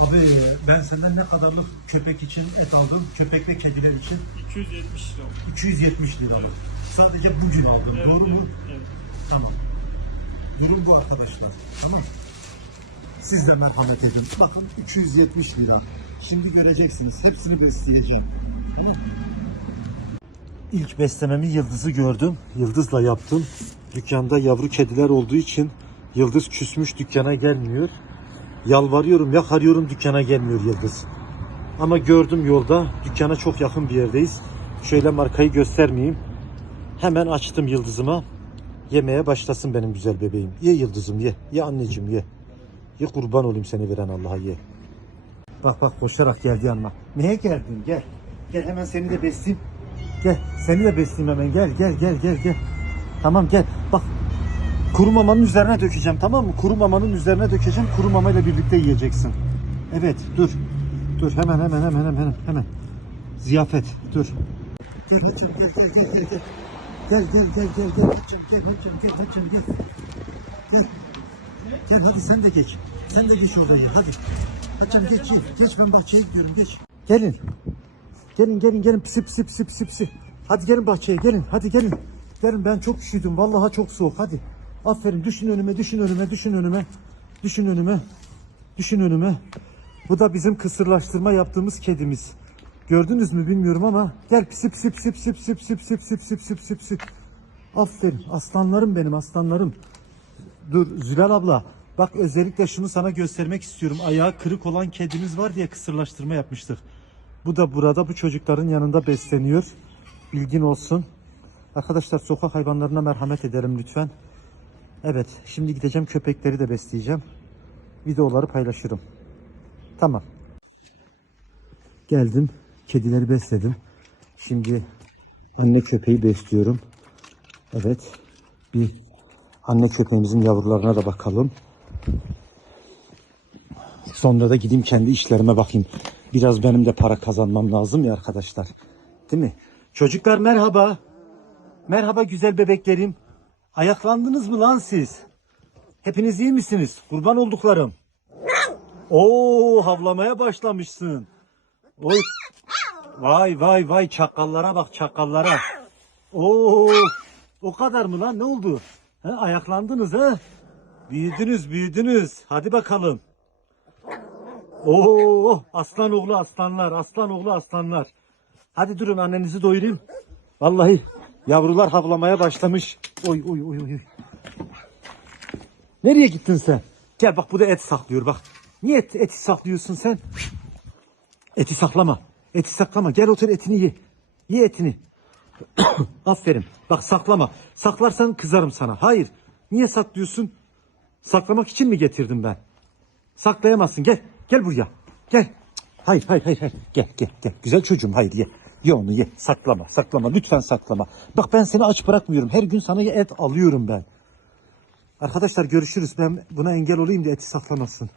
Abi ben senden ne kadarlık köpek için et aldım? Köpek ve kediler için 270 lira. 270 lira. Sadece bugün aldım. Evet, Doğru mu? evet, evet. Tamam. Durum bu arkadaşlar. Tamam mı? Siz de merhamet edin. Bakın 270 lira. Şimdi göreceksiniz. Hepsini besleyeceğim. İlk beslememi Yıldız'ı gördüm. Yıldız'la yaptım. Dükkanda yavru kediler olduğu için Yıldız küsmüş dükkana gelmiyor. Yalvarıyorum, yakarıyorum dükkana gelmiyor Yıldız. Ama gördüm yolda. Dükkana çok yakın bir yerdeyiz. Şöyle markayı göstermeyeyim. Hemen açtım Yıldız'ıma. Yemeye başlasın benim güzel bebeğim. Ye Yıldız'ım ye. Ye anneciğim ye. Ye kurban olayım seni veren Allah'a ye. Bak bak koşarak geldi yanıma. Neye geldin? Gel. Gel hemen seni de besleyeyim. Gel. Seni de besleyeyim hemen. Gel gel gel gel gel. Tamam gel. Bak kuru mamanın üzerine dökeceğim tamam mı? Kuru mamanın üzerine dökeceğim. Kuru mamayla birlikte yiyeceksin. Evet dur. Dur hemen hemen hemen hemen hemen. Ziyafet dur. Gel hacım gel gel gel gel gel. Gel gel gel gel gel hacım gel hacım gel hacım gel. Gel. Gel hadi sen de geç. Sen de geç oraya hadi. Hacım geç geç. Geç ben bahçeye gidiyorum geç. Gelin. Gelin gelin gelin pisi pisi pisi pisi pisi. Hadi gelin bahçeye gelin. Hadi gelin. Gelin ben çok üşüdüm. Vallahi çok soğuk. Hadi. Aferin düşün önüme düşün önüme düşün önüme. Düşün önüme. Düşün önüme. Bu da bizim kısırlaştırma yaptığımız kedimiz. Gördünüz mü bilmiyorum ama gel pisi pisi pisi pisi pisi pisi pisi pisi pisi pisi pisi. Aferin aslanlarım benim aslanlarım. Dur Zülal abla. Bak özellikle şunu sana göstermek istiyorum. Ayağı kırık olan kedimiz var diye kısırlaştırma yapmıştık. Bu da burada bu çocukların yanında besleniyor. Bilgin olsun. Arkadaşlar sokak hayvanlarına merhamet edelim lütfen. Evet şimdi gideceğim köpekleri de besleyeceğim. Videoları paylaşırım. Tamam. Geldim. Kedileri besledim. Şimdi anne köpeği besliyorum. Evet. Bir anne köpeğimizin yavrularına da bakalım. Sonra da gideyim kendi işlerime bakayım. Biraz benim de para kazanmam lazım ya arkadaşlar. Değil mi? Çocuklar merhaba. Merhaba güzel bebeklerim. Ayaklandınız mı lan siz? Hepiniz iyi misiniz? Kurban olduklarım. Oo havlamaya başlamışsın. Oy. Vay vay vay çakallara bak çakallara. Oo o kadar mı lan ne oldu? He, ayaklandınız ha? Büyüdünüz büyüdünüz. Hadi bakalım. Oo aslan oğlu aslanlar aslan oğlu aslanlar. Hadi durun annenizi doyurayım. Vallahi yavrular havlamaya başlamış. Oy oy oy oy. Nereye gittin sen? Gel bak bu da et saklıyor bak. Niye et, eti saklıyorsun sen? Eti saklama. Eti saklama. Gel otur etini ye. Ye etini. Aferin. Bak saklama. Saklarsan kızarım sana. Hayır. Niye saklıyorsun? Saklamak için mi getirdim ben? Saklayamazsın. Gel. Gel buraya. Gel. Hayır hayır hayır. hayır. Gel gel gel. Güzel çocuğum hayır ye. Ye onu ye. Saklama saklama. Lütfen saklama. Bak ben seni aç bırakmıyorum. Her gün sana et alıyorum ben. Arkadaşlar görüşürüz. Ben buna engel olayım da eti saklamasın.